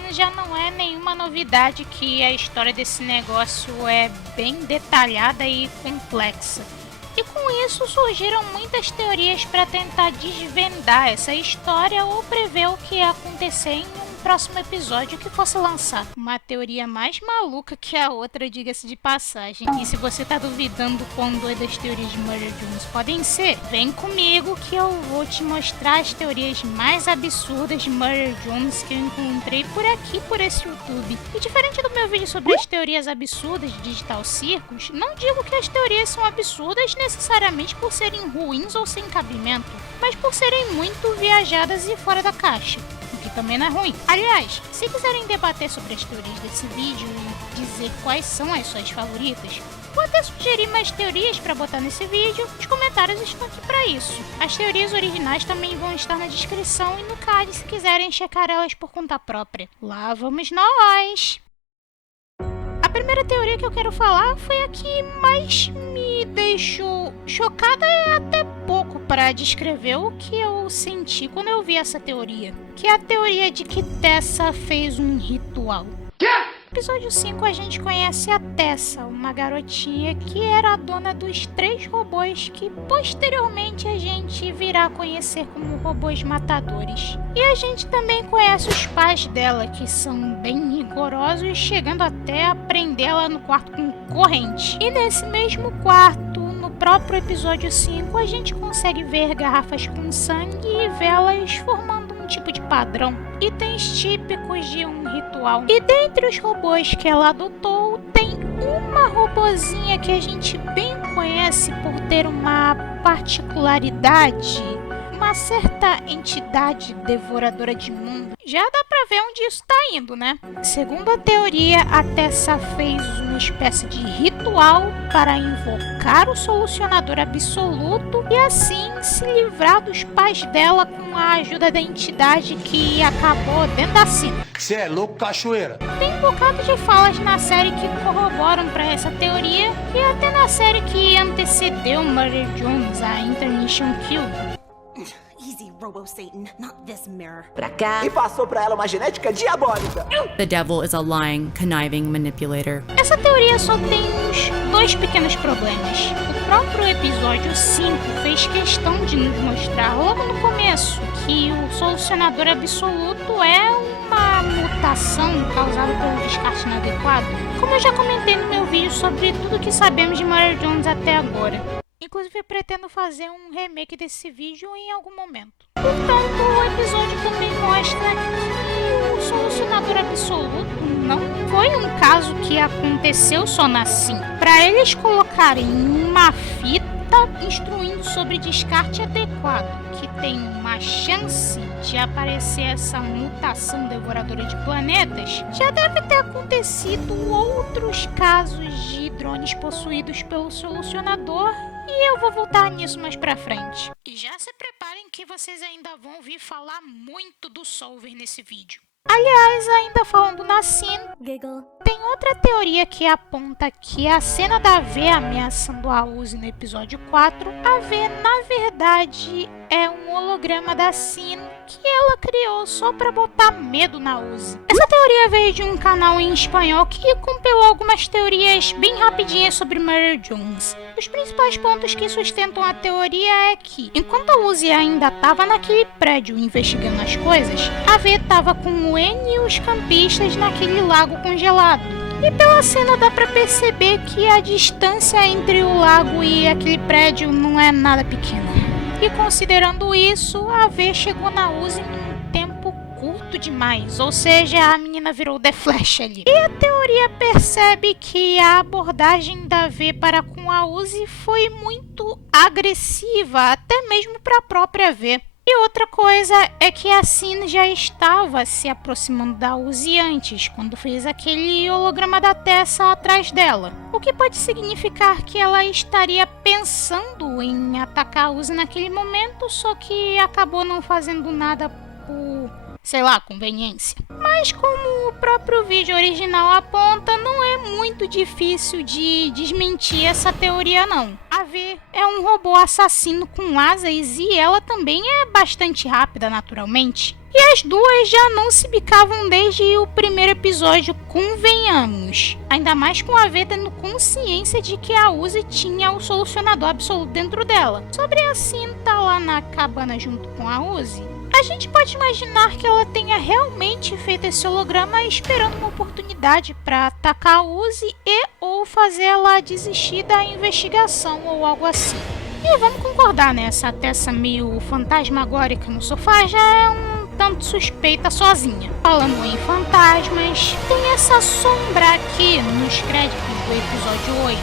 Jones já não é nenhuma novidade que a história desse negócio é bem detalhada e complexa. E com isso surgiram muitas teorias para tentar desvendar essa história ou prever o que ia acontecer em um próximo episódio que fosse lançado. Uma teoria mais maluca que a outra, diga-se de passagem. E se você tá duvidando quão doidas as teorias de Murder Jones podem ser, vem comigo que eu vou te mostrar as teorias mais absurdas de Murder Jones que eu encontrei por aqui, por esse YouTube. E diferente do meu vídeo sobre as teorias absurdas de Digital Circus, não digo que as teorias são absurdas necessariamente por serem ruins ou sem cabimento, mas por serem muito viajadas e fora da caixa. Que também não é ruim. Aliás, se quiserem debater sobre as teorias desse vídeo e dizer quais são as suas favoritas, vou até sugerir mais teorias para botar nesse vídeo, os comentários estão aqui para isso. As teorias originais também vão estar na descrição e no card se quiserem checar elas por conta própria. Lá vamos nós! A primeira teoria que eu quero falar foi a que mais me deixou chocada e até pouco para descrever o que eu senti quando eu vi essa teoria, que é a teoria de que Tessa fez um ritual. No episódio 5 a gente conhece a Tessa, uma garotinha que era a dona dos 3 robôs que posteriormente a gente virá conhecer como robôs matadores. E a gente também conhece os pais dela, que são bem rigorosos, chegando até a prendê-la no quarto com corrente. E nesse mesmo quarto, no próprio episódio 5, a gente consegue ver garrafas com sangue e velas formando um tipo de padrão, itens típicos de um ritual. E dentre os robôs que ela adotou, tem uma robozinha que a gente bem conhece por ter uma particularidade, uma certa entidade devoradora de mundo. Já dá pra ver onde isso tá indo, né? Segundo a teoria, a Tessa fez uma espécie de ritual para invocar o solucionador absoluto e assim se livrar dos pais dela com a ajuda da entidade que acabou dentro da cena. Cê é louco, cachoeira? Tem um bocado de falas na série que corroboram para essa teoria e até na série que antecedeu Murder Jones, a Intermission Kill. Easy, Robo-Satan, not this mirror. Pra cá. E passou pra ela uma genética diabólica. The devil is a lying, conniving manipulator. Essa teoria só tem uns 2 pequenos problemas. O próprio episódio 5 fez questão de nos mostrar logo no começo que o solucionador absoluto é uma mutação causada pelo descarte inadequado, como eu já comentei no meu vídeo sobre tudo que sabemos de Murder Jones até agora. Inclusive, pretendo fazer um remake desse vídeo em algum momento. Portanto, o episódio também mostra que o solucionador absoluto não foi um caso que aconteceu só na SIM. Para eles colocarem uma fita instruindo sobre descarte adequado, que tem uma chance de aparecer essa mutação devoradora de planetas, já deve ter acontecido outros casos de drones possuídos pelo solucionador. E eu vou voltar nisso mais pra frente. E já se preparem que vocês ainda vão ouvir falar muito do Solver nesse vídeo. Aliás, ainda falando na cena, tem outra teoria que aponta que a cena da V ameaçando a Uzi no episódio 4, a V na verdade é um holograma da Sin que ela criou só pra botar medo na Uzi. Essa teoria veio de um canal em espanhol que compilou algumas teorias bem rapidinhas sobre Murder Jones. Os principais pontos que sustentam a teoria é que, enquanto a Uzi ainda estava naquele prédio investigando as coisas, a V estava com o N e os campistas naquele lago congelado. E pela cena dá pra perceber que a distância entre o lago e aquele prédio não é nada pequena. E considerando isso, a V chegou na Uzi num tempo curto demais, ou seja, a menina virou The Flash ali. E a teoria percebe que a abordagem da V para com a Uzi foi muito agressiva, até mesmo para a própria V. E outra coisa é que a Sin já estava se aproximando da Uzi antes, quando fez aquele holograma da Tessa atrás dela. O que pode significar que ela estaria pensando em atacar a Uzi naquele momento, só que acabou não fazendo nada por sei lá, conveniência. Mas como o próprio vídeo original aponta, não é muito difícil de desmentir essa teoria não. A V é um robô assassino com asas e ela também é bastante rápida naturalmente. E as duas já não se bicavam desde o primeiro episódio, convenhamos. Ainda mais com a V tendo consciência de que a Uzi tinha o solucionador absoluto dentro dela. Sobre a Sin tá lá na cabana junto com a Uzi, a gente pode imaginar que ela tenha realmente feito esse holograma esperando uma oportunidade para atacar a Uzi e ou fazer ela desistir da investigação ou algo assim. E vamos concordar, né? Essa testa meio fantasmagórica no sofá já é um tanto suspeita sozinha. Falando em fantasmas, tem essa sombra aqui nos créditos do episódio 8,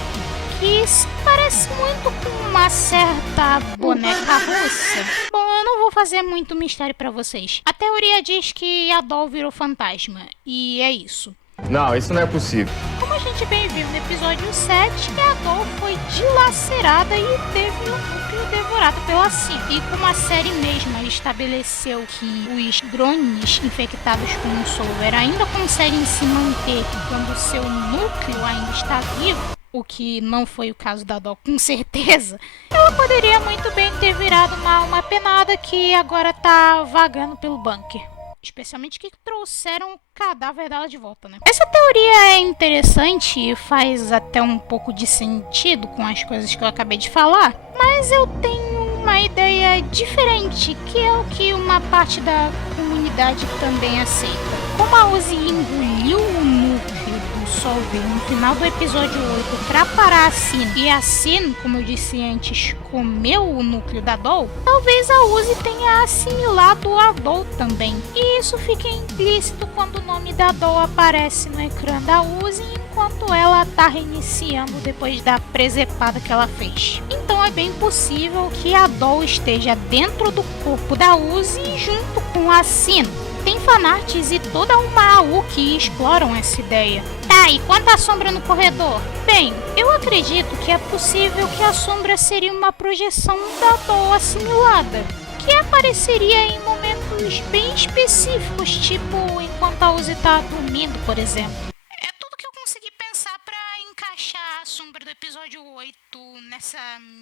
que se parece muito com uma certa boneca russa. Bom, eu não vou fazer muito mistério pra vocês. A teoria diz que a Doll virou fantasma, e é isso. Não, isso não é possível. Como a gente bem viu no episódio 7, a Doll foi dilacerada e teve o núcleo devorado pela Sin. E como a série mesma estabeleceu que os drones infectados com o Solver ainda conseguem se manter quando seu núcleo ainda está vivo, o que não foi o caso da Doll com certeza, ela poderia muito bem ter virado uma alma penada que agora tá vagando pelo bunker. Especialmente que trouxeram o cadáver dela de volta, né? Essa teoria é interessante e faz até um pouco de sentido com as coisas que eu acabei de falar, mas eu tenho uma ideia diferente, que é o que uma parte da comunidade também aceita. Como a Uzi engoliu o núcleo do Solver no final do episódio 8 pra parar a Sin, e a Sin, como eu disse antes, comeu o núcleo da Doll, talvez a Uzi tenha assimilado a Doll também. E isso fica implícito quando o nome da Doll aparece no ecrã da Uzi enquanto ela tá reiniciando depois da presepada que ela fez. Então é bem possível que a Doll esteja dentro do corpo da Uzi junto com a Sin. Tem fanarts e toda uma AU que exploram essa ideia. Tá, e quanto à sombra no corredor? Bem, eu acredito que é possível que a sombra seria uma projeção da Doll assimilada, que apareceria em momentos bem específicos, tipo enquanto a Uzi tá dormindo, por exemplo. É tudo que eu consegui pensar pra encaixar a sombra do episódio 8 nessa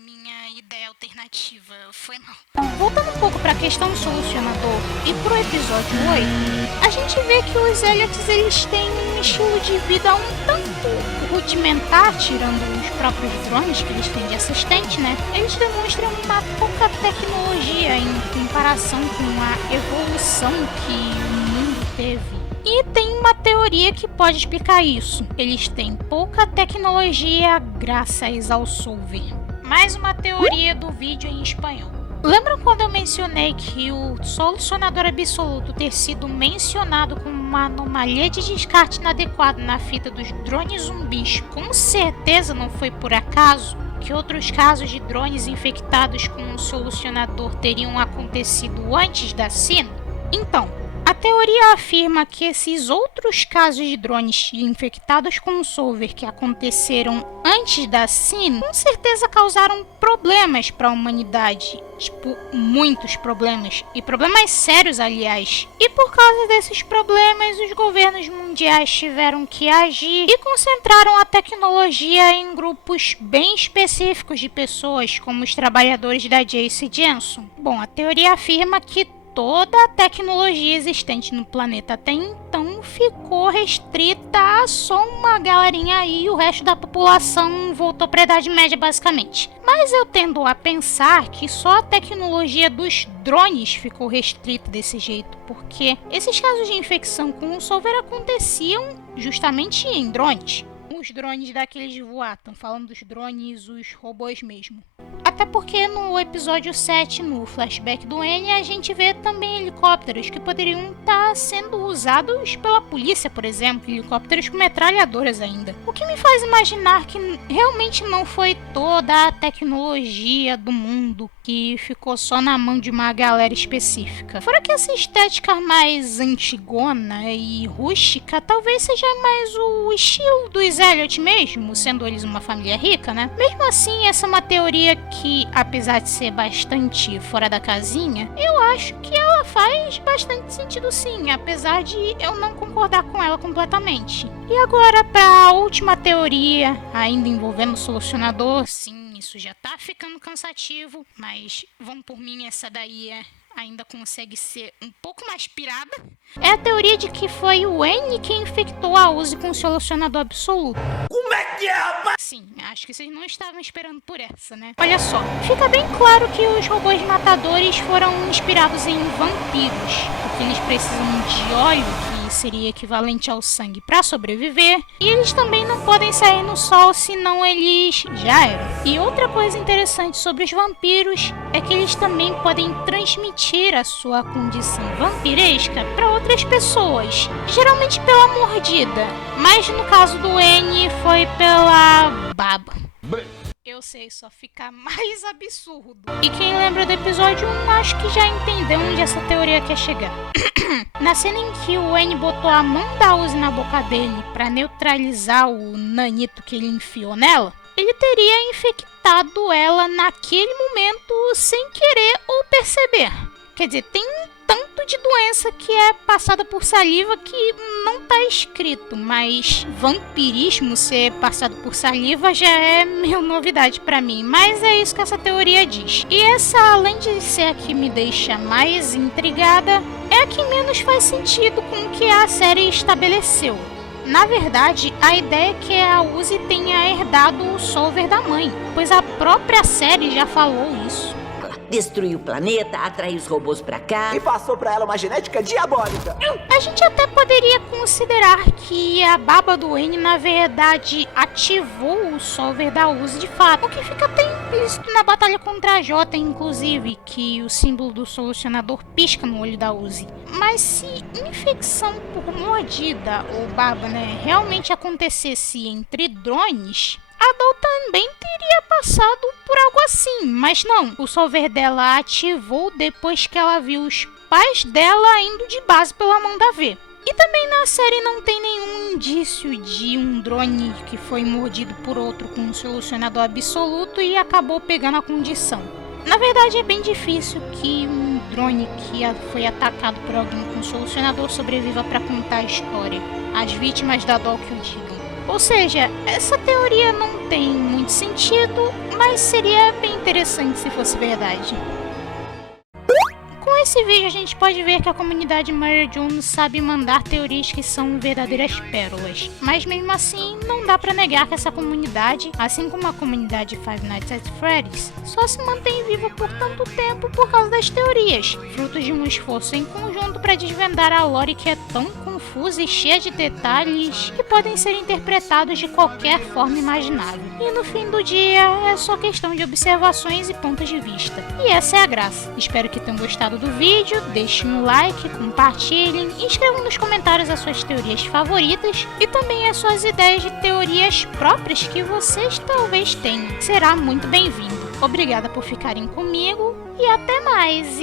minha ideia alternativa. Foi mal. Voltando um pouco pra questão do solucionador e pro episódio 8, a gente vê que os Elliots eles têm um estilo de vida um tanto rudimentar, tirando os próprios drones que eles têm de assistente, né? Eles demonstram uma pouca tecnologia em comparação com a evolução que o mundo teve. E tem uma teoria que pode explicar isso. Eles têm pouca tecnologia graças ao Solver. Mais uma teoria do vídeo em espanhol. Lembram quando eu mencionei que o solucionador absoluto ter sido mencionado como uma anomalia de descarte inadequado na fita dos drones zumbis? Com certeza não foi por acaso que outros casos de drones infectados com o solucionador teriam acontecido antes da Sin? Então, a teoria afirma que esses outros casos de drones infectados com o Solver que aconteceram antes da Sin, com certeza causaram problemas para a humanidade. Tipo, muitos problemas. E problemas sérios, aliás. E por causa desses problemas, os governos mundiais tiveram que agir e concentraram a tecnologia em grupos bem específicos de pessoas, como os trabalhadores da J.C. Jameson. Bom, a teoria afirma que toda a tecnologia existente no planeta até então ficou restrita a só uma galerinha aí e o resto da população voltou para a Idade Média basicamente. Mas eu tendo a pensar que só a tecnologia dos drones ficou restrita desse jeito, porque esses casos de infecção com o Solver aconteciam justamente em drones. Os drones daqueles de voar, estão falando dos drones, os robôs mesmo. Até porque no episódio 7, no flashback do N, a gente vê também helicópteros que poderiam estar sendo usados pela polícia, por exemplo, helicópteros com metralhadoras ainda. O que me faz imaginar que realmente não foi toda a tecnologia do mundo que ficou só na mão de uma galera específica. Fora que essa estética mais antigona e rústica talvez seja mais o estilo dos Elliot mesmo, sendo eles uma família rica, né? Mesmo assim, essa é uma teoria que, apesar de ser bastante fora da casinha, eu acho que ela faz faz bastante sentido sim, apesar de eu não concordar com ela completamente. E agora para a última teoria, ainda envolvendo o solucionador. Sim, isso já tá ficando cansativo, mas vamos por mim, essa daí ainda consegue ser um pouco mais pirada. É a teoria de que foi o N quem infectou a Uzi com o solucionador absoluto. Como é que é, rapaz? Sim, acho que vocês não estavam esperando por essa, né? Olha só, fica bem claro que os robôs matadores foram inspirados em vampiros, porque eles precisam de óleo, que seria equivalente ao sangue, para sobreviver, e eles também não podem sair no sol, senão eles já eram. E outra coisa interessante sobre os vampiros é que eles também podem transmitir a sua condição vampiresca para outras pessoas, geralmente pela mordida, mas no caso do N foi pela baba. Eu sei, só fica mais absurdo. E quem lembra do episódio 1, acho que já entendeu onde essa teoria quer chegar. Na cena em que o N botou a mão da Uzi na boca dele para neutralizar o nanito que ele enfiou nela, ele teria infectado ela naquele momento sem querer ou perceber. Quer dizer, tem um tanto de doença que é passada por saliva que não tá escrito, mas vampirismo ser passado por saliva já é meio novidade pra mim, mas é isso que essa teoria diz. E essa, além de ser a que me deixa mais intrigada, é a que menos faz sentido com o que a série estabeleceu. Na verdade, a ideia é que a Uzi tenha herdado o solver da mãe, pois a própria série já falou isso. Destruiu o planeta, atraiu os robôs pra cá. E passou pra ela uma genética diabólica. A gente até poderia considerar que a baba do N, na verdade, ativou o solver da Uzi de fato, o que fica até implícito na batalha contra a Jota, inclusive, que o símbolo do solucionador pisca no olho da Uzi. Mas se infecção por mordida ou baba, realmente acontecesse entre drones, a Doll também teria passado por algo assim, mas não. O solver dela ativou depois que ela viu os pais dela indo de base pela mão da V. E também na série não tem nenhum indício de um drone que foi mordido por outro com um solucionador absoluto e acabou pegando a condição. Na verdade é bem difícil que um drone que foi atacado por alguém com solucionador sobreviva para contar a história. As vítimas da Doll que o digam. Ou seja, essa teoria não tem muito sentido, mas seria bem interessante se fosse verdade. Com esse vídeo a gente pode ver que a comunidade Murray Jones sabe mandar teorias que são verdadeiras pérolas. Mas mesmo assim, não dá pra negar que essa comunidade, assim como a comunidade Five Nights at Freddy's, só se mantém viva por tanto tempo por causa das teorias, frutos de um esforço em conjunto para desvendar a lore que é tão confusa e cheia de detalhes que podem ser interpretados de qualquer forma imaginável. E no fim do dia, é só questão de observações e pontos de vista. E essa é a graça. Espero que tenham gostado do vídeo, deixem um like, compartilhem, escrevam nos comentários as suas teorias favoritas e também as suas ideias de teorias próprias que vocês talvez tenham. Será muito bem-vindo. Obrigada por ficarem comigo e até mais!